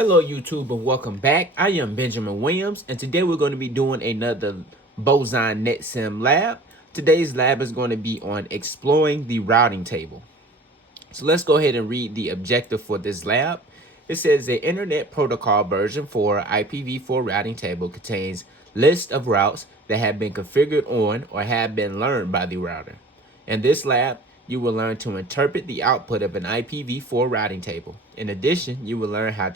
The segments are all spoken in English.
Hello YouTube and welcome back. I am Benjamin Williams and today we're going to be doing another Boson NetSim lab. Today's lab is going to be on exploring the routing table. So let's go ahead and read the objective for this lab. It says the Internet Protocol version for IPv4 routing table contains list of routes that have been configured on or have been learned by the router. In this lab, you will learn to interpret the output of an IPv4 routing table. In addition, you will learn how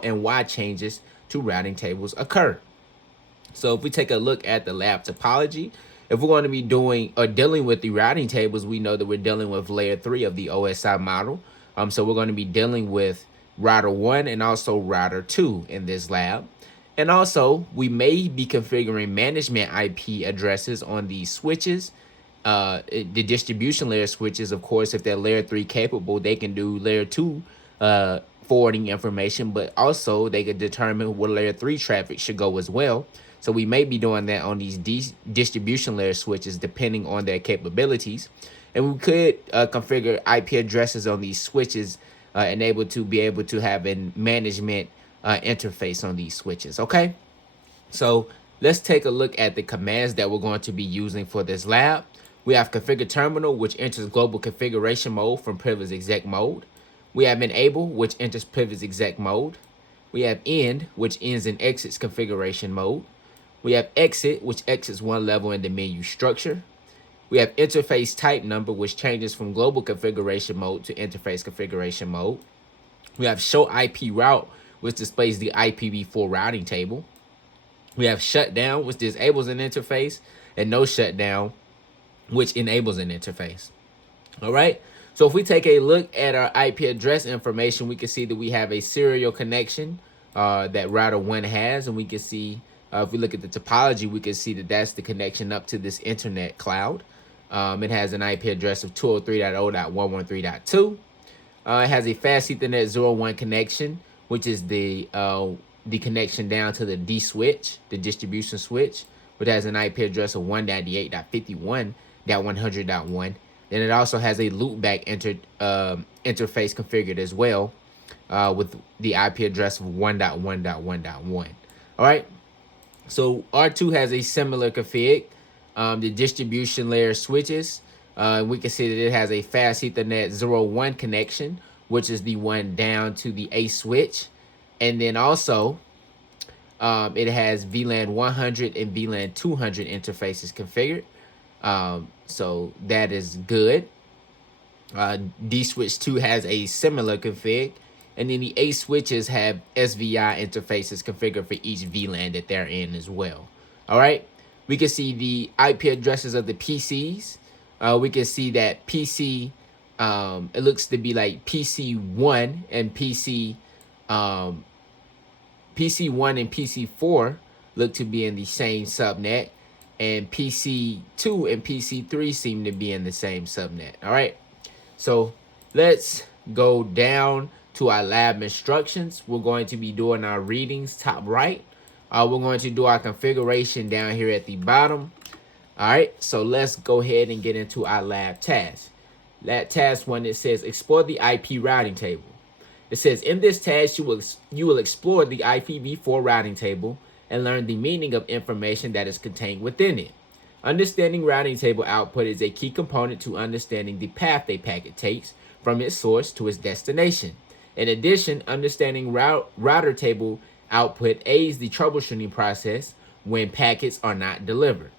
and why changes to routing tables occur. So if we take a look at the lab topology, if we're going to be doing or dealing with the routing tables, we know that we're dealing with layer 3 of the OSI model. So we're going to be dealing with router 1 and also router 2 in this lab. And also, we may be configuring management IP addresses on these switches. The distribution layer switches, of course, if they're layer 3 capable, they can do layer 2 forwarding information, but also they could determine what layer 3 traffic should go as well. So we may be doing that on these distribution layer switches depending on their capabilities. And we could configure IP addresses on these switches and able to have a management interface on these switches. Okay, so let's take a look at the commands that we're going to be using for this lab. We have configure terminal, which enters global configuration mode from privilege exec mode. We have enable, which enters privilege exec mode. We have end, which ends and exits configuration mode. We have exit, which exits one level in the menu structure. We have interface type number, which changes from global configuration mode to interface configuration mode. We have show IP route, which displays the IPv4 routing table. We have shutdown, which disables an interface, and no shutdown, which enables an interface. All right. So if we take a look at our IP address information, we can see that we have a serial connection that router 1 has, and we can see if we look at the topology, we can see that that's the connection up to this internet cloud. It has an IP address of 203.0.113.2. It has a fast Ethernet 01 connection, which is the connection down to the D switch, the distribution switch, which has an IP address of 1.98.51.100.1. Then it also has a loopback interface configured as well with the IP address of 1.1.1.1. All right. So R2 has a similar config. The distribution layer switches, we can see that it has a fast Ethernet 01 connection, which is the one down to the A switch. And then also, it has VLAN 100 and VLAN 200 interfaces configured. So that is good. D switch 2 has a similar config. And then the A switches have SVI interfaces configured for each VLAN that they're in as well. All right. We can see the IP addresses of the PCs. We can see that PC, it looks to be like PC1 and PC1 and PC4 look to be in the same subnet. And PC2 and PC3 seem to be in the same subnet. All right. So let's go down to our lab instructions. We're going to be doing our readings top right. We're going to do our configuration down here at the bottom. All right, so let's go ahead and get into our lab task. Lab task 1, it says explore the IP routing table. It says in this task, you will explore the IPv4 routing table and learn the meaning of information that is contained within it. Understanding routing table output is a key component to understanding the path a packet takes from its source to its destination. In addition, understanding router table output aids the troubleshooting process when packets are not delivered.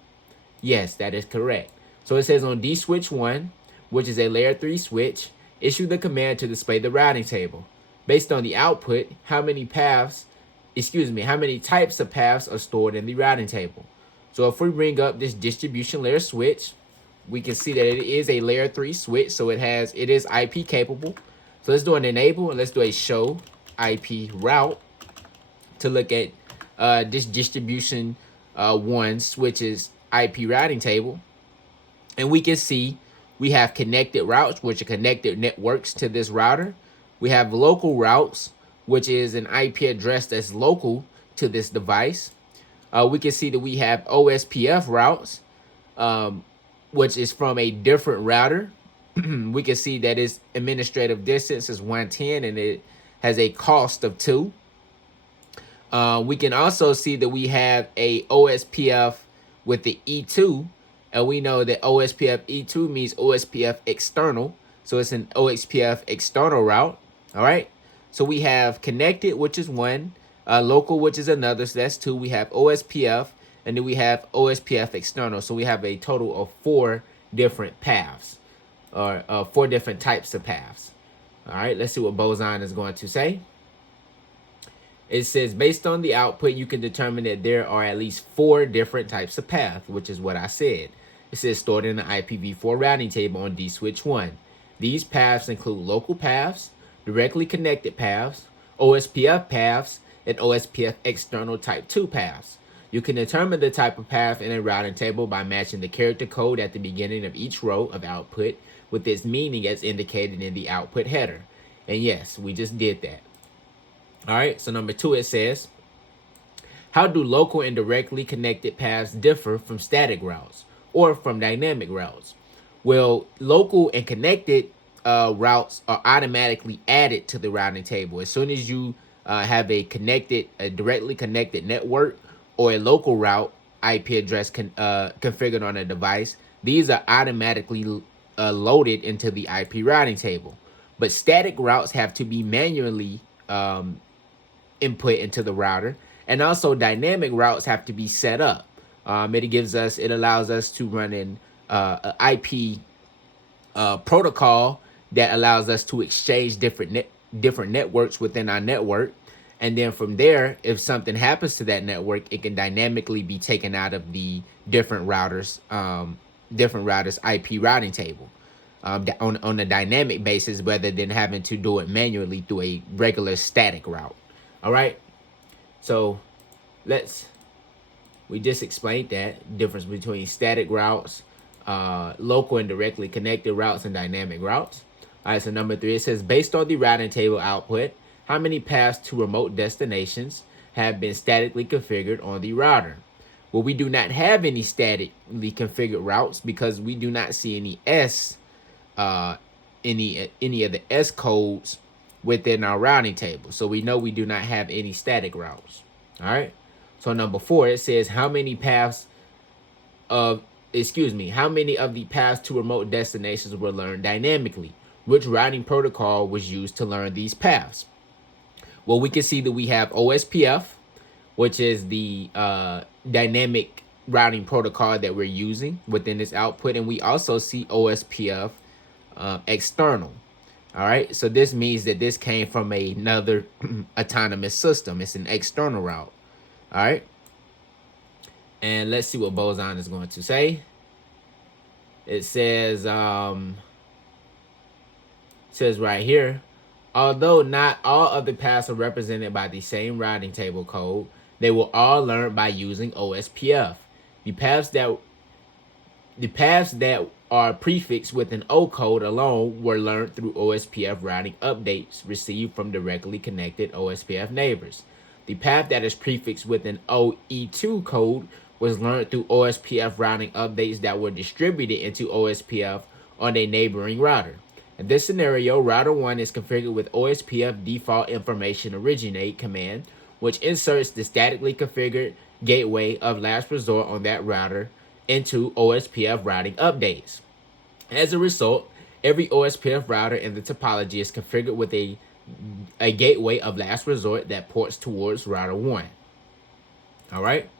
Yes, that is correct. So it says on D switch 1, which is a layer 3 switch, issue the command to display the routing table. Based on the output, how many types of paths are stored in the routing table. So if we bring up this distribution layer switch, we can see that it is a layer 3 switch, so it is IP capable. So let's do an enable and let's do a show IP route to look at this distribution 1 switch's IP routing table. And we can see we have connected routes, which are connected networks to this router. We have local routes, which is an IP address that's local to this device. We can see that we have OSPF routes, which is from a different router. We can see that its administrative distance is 110 and has a cost of 2. We can also see that we have a OSPF with the E2, and we know that OSPF E2 means OSPF external, so it's an OSPF external route. All right, so we have connected, which is 1, local, which is another, so that's 2. We have OSPF, and then we have OSPF external, so we have a total of 4 different paths, or 4 different types of paths. All right, let's see what Boson is going to say. It says, based on the output, you can determine that there are at least 4 different types of path, which is what I said. It says stored in the IPv4 routing table on DSwitch 1. These paths include local paths, directly connected paths, OSPF paths, and OSPF external type 2 paths. You can determine the type of path in a routing table by matching the character code at the beginning of each row of output with its meaning as indicated in the output header. And yes, we just did that. All right, so number 2, it says, how do local and directly connected paths differ from static routes or from dynamic routes? Well, local and connected routes are automatically added to the routing table. As soon as you have a directly connected network or a local route IP address configured on a device, these are automatically loaded into the IP routing table. But static routes have to be manually input into the router, and also dynamic routes have to be set up. It allows us to run an IP protocol that allows us to exchange different networks within our network, and then from there, if something happens to that network, it can dynamically be taken out of the different routers IP routing table on a dynamic basis, rather than having to do it manually through a regular static route. All right, so we just explained that difference between static routes, local and directly connected routes, and dynamic routes. All right, so number 3, it says, based on the routing table output, how many paths to remote destinations have been statically configured on the router? Well, we do not have any statically configured routes because we do not see any any of the S codes within our routing table. So we know we do not have any static routes. All right. So number 4, it says how many of the paths to remote destinations were learned dynamically? Which routing protocol was used to learn these paths? Well, we can see that we have OSPF, which is the dynamic routing protocol that we're using within this output. And we also see OSPF external. All right, so this means that this came from another autonomous system. It's an external route. All right, and let's see what Boson is going to say. It says right here, although not all of the paths are represented by the same routing table code, they were all learned by using OSPF. The paths that are prefixed with an O code alone were learned through OSPF routing updates received from directly connected OSPF neighbors. The path that is prefixed with an OE2 code was learned through OSPF routing updates that were distributed into OSPF on a neighboring router. In this scenario, router 1 is configured with OSPF default information originate command, which inserts the statically configured gateway of last resort on that router into OSPF routing updates. As a result, every OSPF router in the topology is configured with a gateway of last resort that ports towards router 1. All right.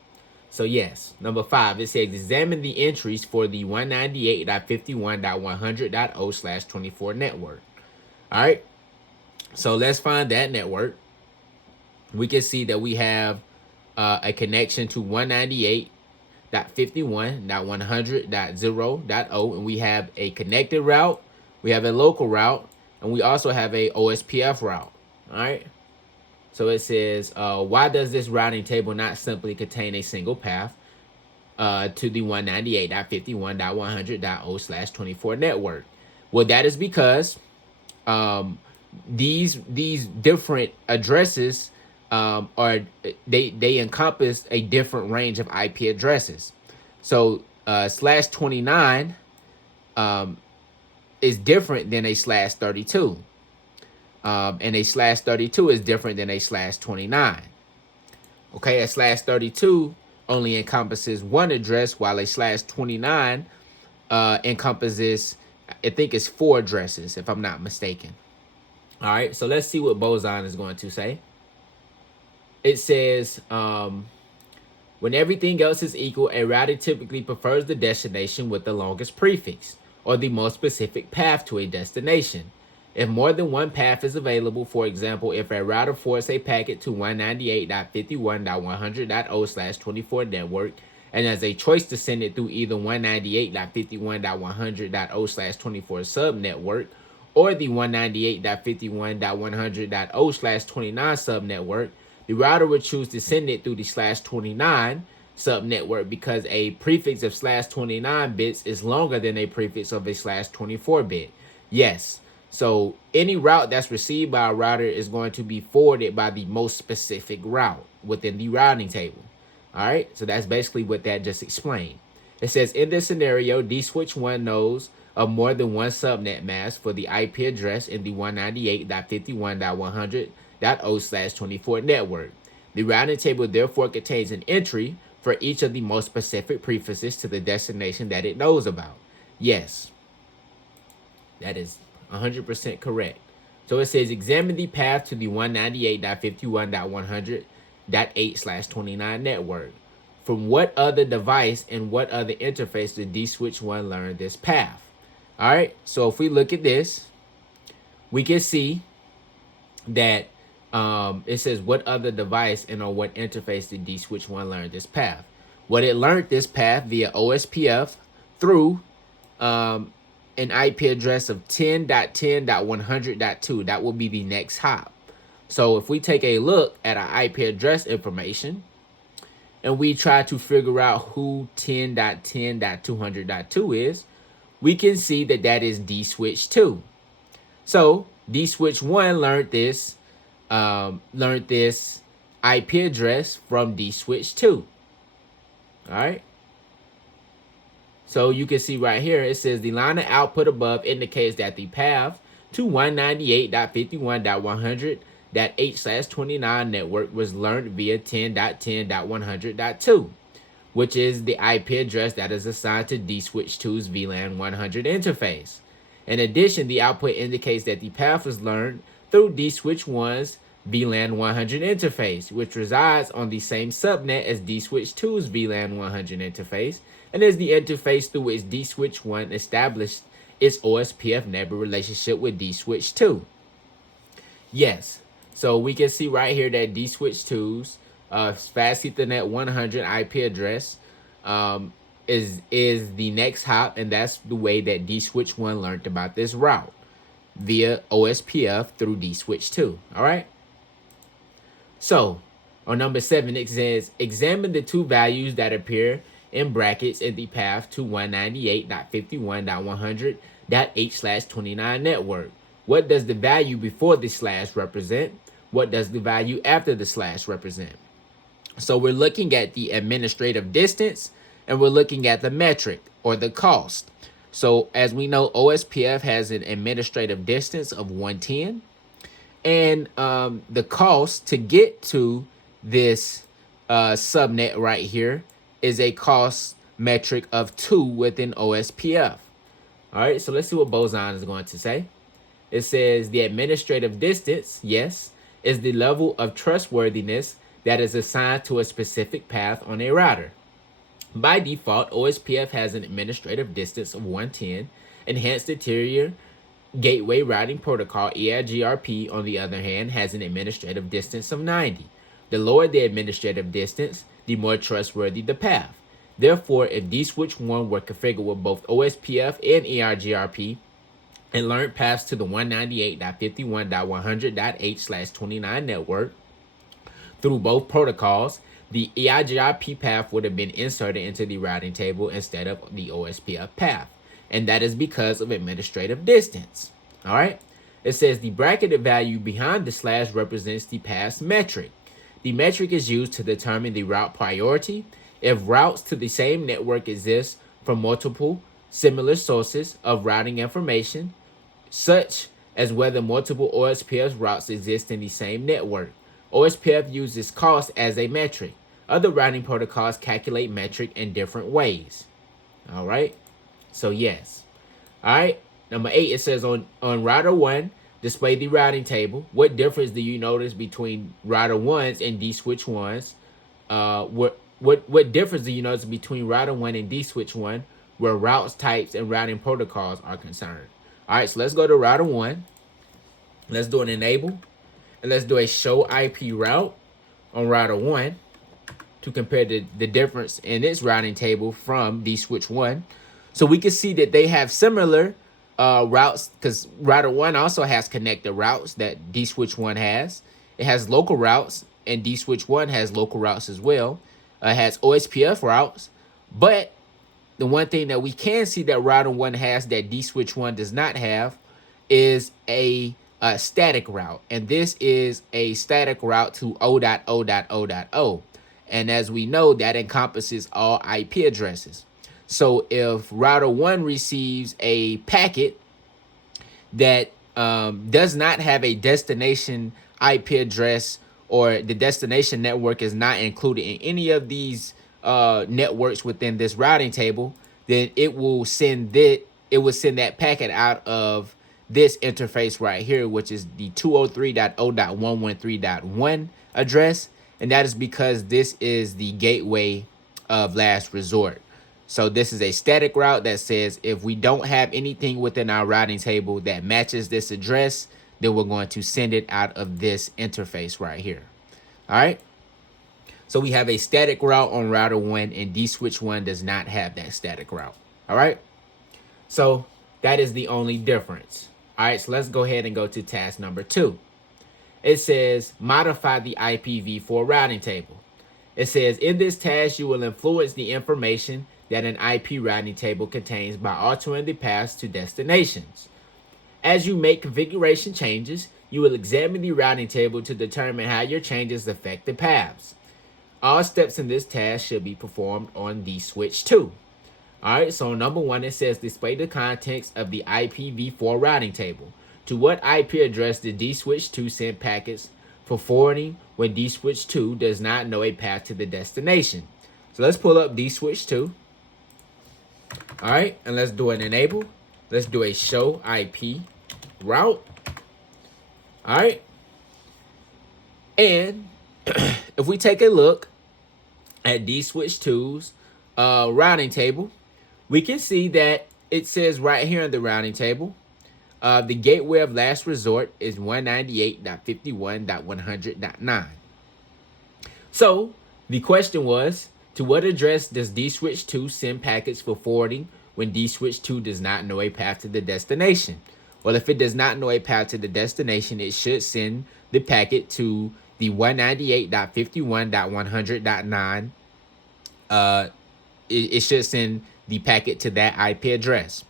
So yes, number 5, it says examine the entries for the 198.51.100.0/24 network. All right. So let's find that network. We can see that we have a connection to 198.51.100.0.0, and we have a connected route, we have a local route, and we also have a OSPF route. All right. So it says, why does this routing table not simply contain a single path to the 198.51.100.0/24 network? Well, that is because these different addresses they encompass a different range of IP addresses. So /29 is different than a /32. And a slash 32 is different than a slash 29. Okay, a slash 32 only encompasses one address, while a slash 29 encompasses, I think it's 4 addresses, if I'm not mistaken. All right, so let's see what Boson is going to say. It says, when everything else is equal, a router typically prefers the destination with the longest prefix, or the most specific path to a destination. If more than one path is available, for example, if a router forwards a packet to 198.51.100.0/24 network and has a choice to send it through either 198.51.100.0/24 subnetwork or the 198.51.100.0/29 subnetwork, the router would choose to send it through the /29 subnetwork because a prefix of /29 bits is longer than a prefix of a /24 bit. Yes. So any route that's received by a router is going to be forwarded by the most specific route within the routing table. All right, so that's basically what that just explained. It says in this scenario, D-Switch 1 knows of more than one subnet mask for the IP address in the 198.51.100.0/24 network. The routing table therefore contains an entry for each of the most specific prefixes to the destination that it knows about. Yes, that is 100% correct. So it says examine the path to the 198.51.100.8/29 network. From what other device and what other interface did D-Switch 1 learn this path? All right, so if we look at this, we can see that it says what other device and on what interface did D-Switch 1 learn this path. Well, it learned this path via OSPF through an IP address of 10.10.100.2. That will be the next hop. So if we take a look at our IP address information and we try to figure out who 10.10.200.2 is, we can see that that is D-Switch 2. So D-Switch 1 learned this IP address from D-Switch 2. All right. So you can see right here, it says the line of output above indicates that the path to 198.51.100.8/29 network was learned via 10.10.100.2, which is the IP address that is assigned to D-Switch 2's VLAN 100 interface. In addition, the output indicates that the path was learned through D-Switch 1's VLAN 100 interface, which resides on the same subnet as D-Switch 2's VLAN 100 interface, and is the interface through which D-Switch 1 established its OSPF neighbor relationship with D-Switch 2. Yes, so we can see right here that D-Switch 2's Fast Ethernet 100 IP address is the next hop, and that's the way that D-Switch 1 learned about this route, via OSPF through D-Switch 2. All right. So on number 7, it says examine the two values that appear in brackets in the path to 198.51.100.8/29 network. What does the value before the slash represent? What does the value after the slash represent? So we're looking at the administrative distance and we're looking at the metric or the cost. So as we know, OSPF has an administrative distance of 110. And the cost to get to this subnet right here is a cost metric of 2 within OSPF. All right, so let's see what Boson is going to say. It says the administrative distance, yes, is the level of trustworthiness that is assigned to a specific path on a router. By default, OSPF has an administrative distance of 110, Enhanced Interior Gateway Routing Protocol, EIGRP, on the other hand, has an administrative distance of 90. The lower the administrative distance, the more trustworthy the path. Therefore, if D-Switch 1 were configured with both OSPF and EIGRP and learned paths to the 198.51.100.8/29 network through both protocols, the EIGRP path would have been inserted into the routing table instead of the OSPF path. And that is because of administrative distance. All right. It says the bracketed value behind the slash represents the path metric. The metric is used to determine the route priority. If routes to the same network exist from multiple similar sources of routing information, such as whether multiple OSPF routes exist in the same network. OSPF uses cost as a metric. Other routing protocols calculate metric in different ways. All right. So yes. All right. Number 8, it says on router 1, display the routing table. What difference do you notice between router 1s and D switch 1s? What difference do you notice between router 1 and D switch 1 where routes, types, and routing protocols are concerned? All right, so let's go to router 1. Let's do an enable. And let's do a show IP route on router 1 to compare the difference in its routing table from D switch 1. So we can see that they have similar routes, because router 1 also has connected routes that D switch 1 has. It has local routes, and D switch 1 has local routes as well. It has OSPF routes, but the one thing that we can see that router 1 has that D switch 1 does not have is a static route, and this is a static route to O.O.O.O. And as we know, that encompasses all IP addresses. So if router 1 receives a packet that does not have a destination IP address, or the destination network is not included in any of these networks within this routing table, then it will send that packet out of this interface right here, which is the 203.0.113.1 address. And that is because this is the gateway of last resort. So this is a static route that says if we don't have anything within our routing table that matches this address, then we're going to send it out of this interface right here. All right. So we have a static route on router 1, and D switch 1 does not have that static route. All right. So that is the only difference. All right. So let's go ahead and go to task number 2. It says modify the IPv4 routing table. It says in this task, you will influence the information that an IP routing table contains by altering the paths to destinations. As you make configuration changes, you will examine the routing table to determine how your changes affect the paths. All steps in this task should be performed on the switch 2. All right, so number 1, it says display the contents of the IPv4 routing table. To what IP address did D switch 2 send packets for forwarding when D switch 2 does not know a path to the destination? So let's pull up D switch 2. All right, and let's do an enable. Let's do a show IP route. All right. And if we take a look at D switch 2's routing table, we can see that it says right here in the routing table, the gateway of last resort is 198.51.100.9. So the question was, to what address does D switch 2 send packets for forwarding when D switch 2 does not know a path to the destination? Well, if it does not know a path to the destination, it should send the packet to the 198.51.100.9. It should send the packet to that IP address,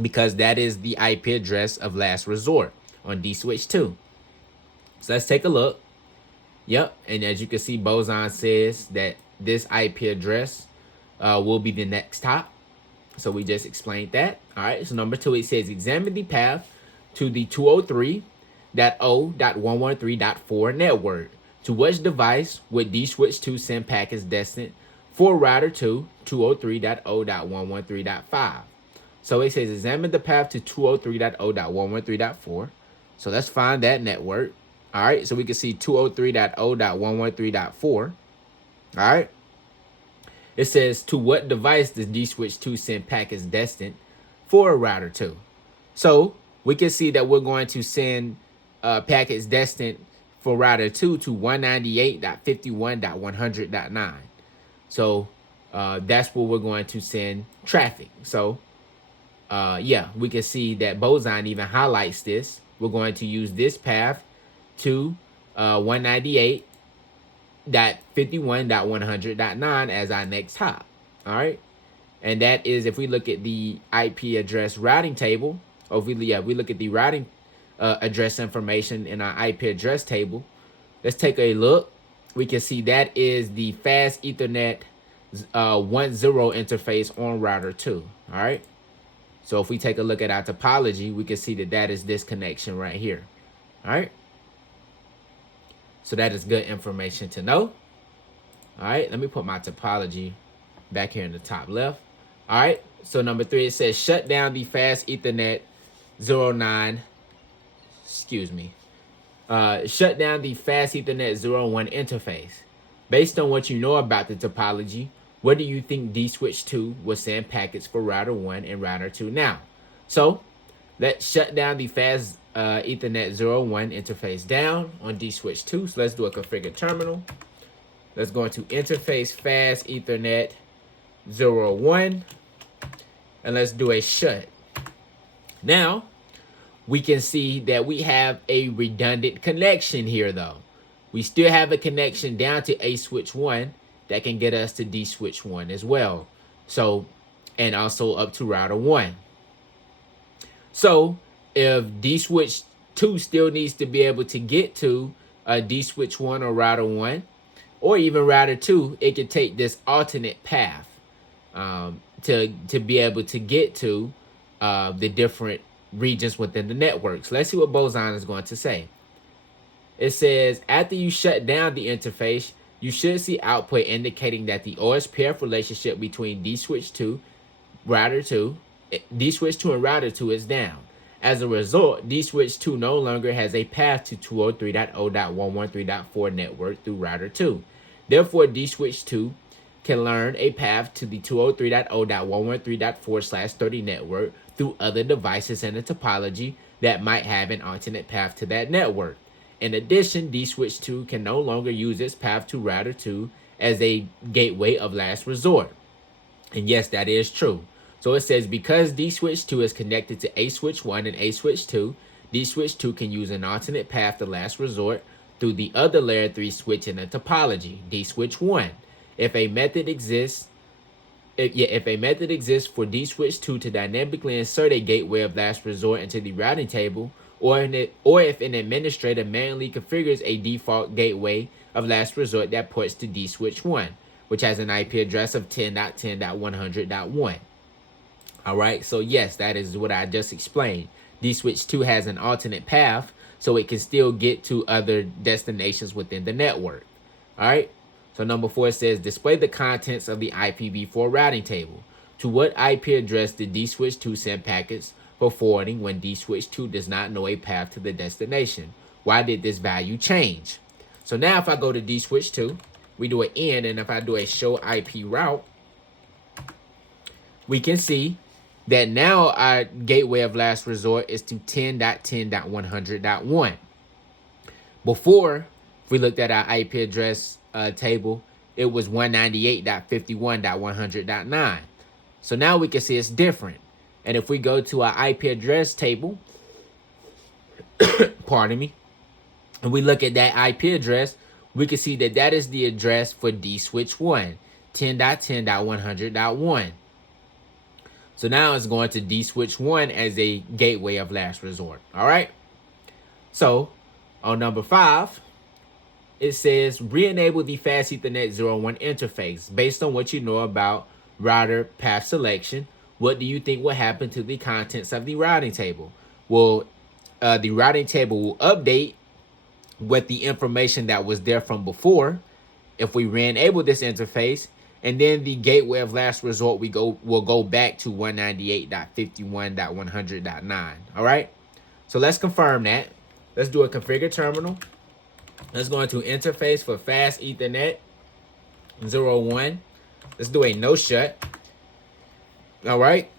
because that is the IP address of last resort on D switch 2. So let's take a look. Yep, and as you can see, Boson says that this IP address will be the next hop. So we just explained that. All right, so number 2, it says examine the path to the 203.0.113.4 network. To which device would D switch 2 send packets destined for router 2, 203.0.113.5? So it says examine the path to 203.0.113.4. So let's find that network. All right, so we can see 203.0.113.4. All right. It says, to what device does D switch 2 send packets destined for router 2? So we can see that we're going to send packets destined for router 2 to 198.51.100.9. So that's where we're going to send traffic. So yeah, we can see that Boson even highlights this. We're going to use this path to 198.51.100.9 as our next hop. All right. And that is, if we look at the IP address routing table, or if we look at the routing address information in our IP address table, let's take a look. We can see that is the fast Ethernet 1.0 interface on router 2. All right. So if we take a look at our topology, we can see that that is this connection right here. All right. So that is good information to know. All right, let me put my topology back here in the top left. All right, so number 3, it says shut down the fast Ethernet 09, excuse me. Shut down the fast Ethernet 01 interface. Based on what you know about the topology, what do you think D-Switch 2 will send packets for router 1 and router 2 now? So let's shut down the fast Ethernet 01 interface down on D-Switch 2. So let's do a configure terminal. Let's go into interface fast Ethernet 01 and let's do a shut. Now we can see that we have a redundant connection here though. We still have a connection down to A switch 1 that can get us to D switch 1 as well. So, and also up to router 1. So if D switch 2 still needs to be able to get to D switch 1 or router 1, or even router 2, it could take this alternate path to be able to get to the different regions within the networks. Let's see what Boson is going to say. It says, after you shut down the interface, you should see output indicating that the OSPF relationship between D-Switch 2, router 2, D-Switch 2 and router 2 is down. As a result, D-Switch 2 no longer has a path to 203.0.113.4 network through router 2. Therefore, D-Switch 2 can learn a path to the 203.0.113.4/30 network through other devices in the topology that might have an alternate path to that network. In addition, D-Switch 2 can no longer use its path to router 2 as a gateway of last resort. And yes, that is true. So it says because D-Switch 2 is connected to A switch 1 and A switch 2, D-Switch 2 can use an alternate path to last resort through the other layer 3 switch in the topology, D-Switch 1. If a method exists for D-Switch 2 to dynamically insert a gateway of last resort into the routing table, or if an administrator manually configures a default gateway of last resort that ports to D-Switch 1, which has an IP address of 10.10.100.1. All right, so yes, that is what I just explained. D-Switch 2 has an alternate path, so it can still get to other destinations within the network. All right, so number 4 says, display the contents of the IPv4 routing table. To what IP address did D-Switch 2 send packets for forwarding when D-Switch 2 does not know a path to the destination? Why did this value change? So now if I go to D-Switch 2, we do an end, and if I do a show IP route, we can see that now our gateway of last resort is to 10.10.100.1. Before, if we looked at our IP address table, it was 198.51.100.9. So now we can see it's different. And if we go to our IP address table, pardon me, and we look at that IP address, we can see that that is the address for D-Switch 1, 10.10.100.1. So now it's going to D-Switch 1 as a gateway of last resort. All right. So on number 5, it says re-enable the fast Ethernet 01 interface. Based on what you know about router path selection, what do you think will happen to the contents of the routing table? Well, the routing table will update with the information that was there from before if we re-enable this interface. And then the gateway of last resort will go back to 198.51.100.9. All right. So let's confirm that. Let's do a configure terminal. Let's go into interface for fast Ethernet 01. Let's do a no shut. All right.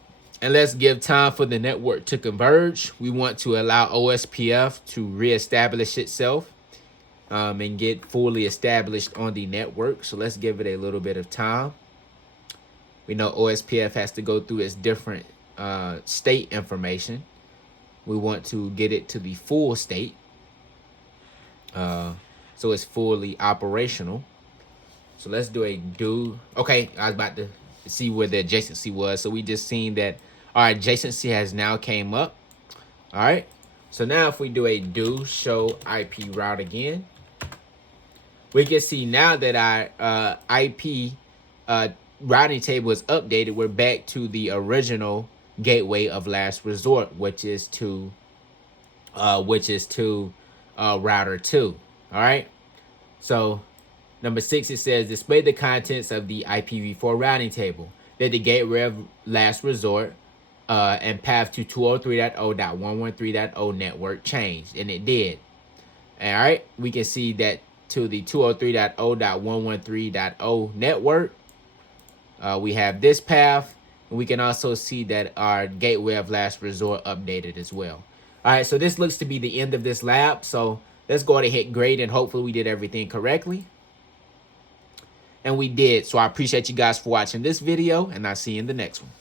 And let's give time for the network to converge. We want to allow OSPF to reestablish itself and get fully established on the network. So let's give it a little bit of time. We know OSPF has to go through its different state information. We want to get it to the full state. So it's fully operational. So let's do a do. Okay, I was about to see where the adjacency was. So we just seen that our adjacency has now came up. All right. So now if we do a do show IP route again, we can see now that our IP routing table is updated. We're back to the original gateway of last resort, which is to router 2. All right. So number 6, it says display the contents of the IPv4 routing table. That the gateway of last resort and path to 203.0.113.0 network changed, and it did. All right, we can see that to the 203.0.113.0 network, we have this path, and we can also see that our gateway of last resort updated as well. All right, so this looks to be the end of this lab. So let's go ahead and hit grade, and hopefully we did everything correctly. And we did. So I appreciate you guys for watching this video, and I'll see you in the next one.